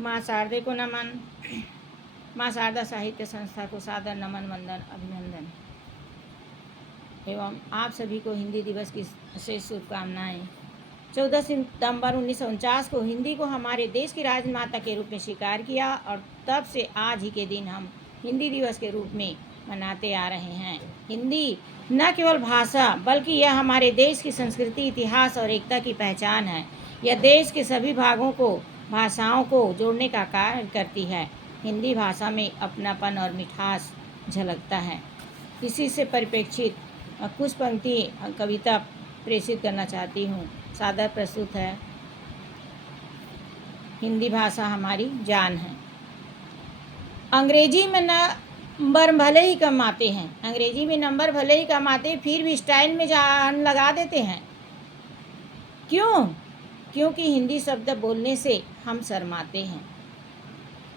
माँ शारदे को नमन। माँ शारदा साहित्य संस्था को सादर नमन, वंदन, अभिनंदन एवं आप सभी को हिंदी दिवस की विशेष शुभकामनाएँ। 14 सितंबर 1949 को हिंदी को हमारे देश की राजमाता के रूप में स्वीकार किया और तब से आज ही के दिन हम हिंदी दिवस के रूप में मनाते आ रहे हैं। हिंदी न केवल भाषा बल्कि यह हमारे देश की संस्कृति, इतिहास और एकता की पहचान है। यह देश के सभी भागों को, भाषाओं को जोड़ने का कार्य करती है। हिंदी भाषा में अपनापन और मिठास झलकता है। इसी से परिप्रेक्षित कुछ पंक्ति कविता प्रेषित करना चाहती हूँ। सादर प्रस्तुत है। हिंदी भाषा हमारी जान है। अंग्रेजी में नंबर भले ही कम आते हैं, अंग्रेजी में नंबर भले ही कम आते हैं, फिर भी स्टाइल में जान लगा देते हैं। क्यों? क्योंकि हिंदी शब्द बोलने से हम शर्माते हैं।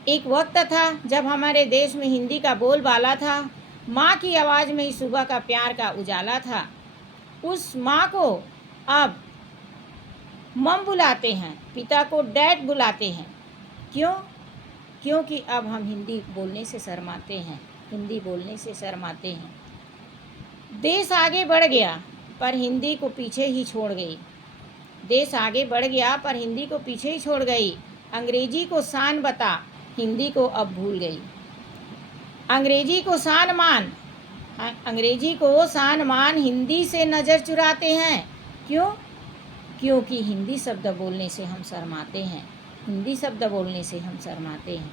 एक वक्त था जब हमारे देश में हिंदी का बोलबाला था। माँ की आवाज़ में ही सुबह का प्यार का उजाला था। उस माँ को अब मम बुलाते हैं, पिता को डैड बुलाते हैं। क्यों? क्योंकि अब हम हिंदी बोलने से शर्माते हैं, हिंदी बोलने से शर्माते हैं। देश आगे बढ़ गया पर हिंदी को पीछे ही छोड़ गई। देश आगे बढ़ गया पर हिंदी को पीछे ही छोड़ गई। अंग्रेजी को शान बता, हिंदी को अब भूल गई। अंग्रेजी को शान मान, अंग्रेजी को शान मान हिंदी से नज़र चुराते हैं। क्यों? क्योंकि हिंदी शब्द बोलने से हम शर्माते हैं, हिंदी शब्द बोलने से हम शर्माते हैं।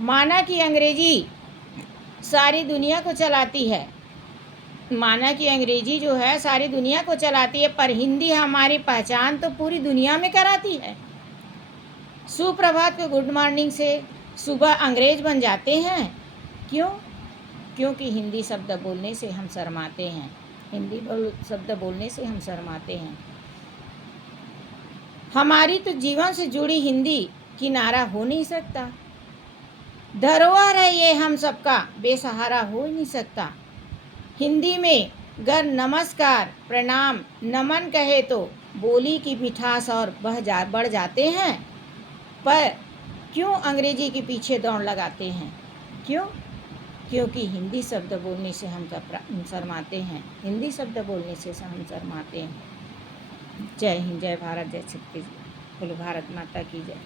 माना कि अंग्रेजी सारी दुनिया को चलाती है, माना कि अंग्रेजी जो है सारी दुनिया को चलाती है, पर हिंदी हमारी पहचान तो पूरी दुनिया में कराती है। सुप्रभात को गुड मॉर्निंग से सुबह अंग्रेज बन जाते हैं। क्यों? क्योंकि हिंदी शब्द बोलने से हम शर्माते हैं, हिंदी शब्द बोलने से हम शर्माते हैं। हमारी तो जीवन से जुड़ी हिंदी किनारा हो नहीं सकता। धरोहर है ये हम सबका, बेसहारा हो ही नहीं सकता। हिंदी में गर नमस्कार, प्रणाम, नमन कहे तो बोली की मिठास और बढ़ जाते हैं। पर क्यों अंग्रेजी के पीछे दौड़ लगाते हैं? क्यों? क्योंकि हिंदी शब्द बोलने से हम शर्माते हैं, हिंदी शब्द बोलने से हम शर्माते हैं। जय हिंद, जय भारत, जय छत्तीसगढ़, बोलो भारत माता की जय।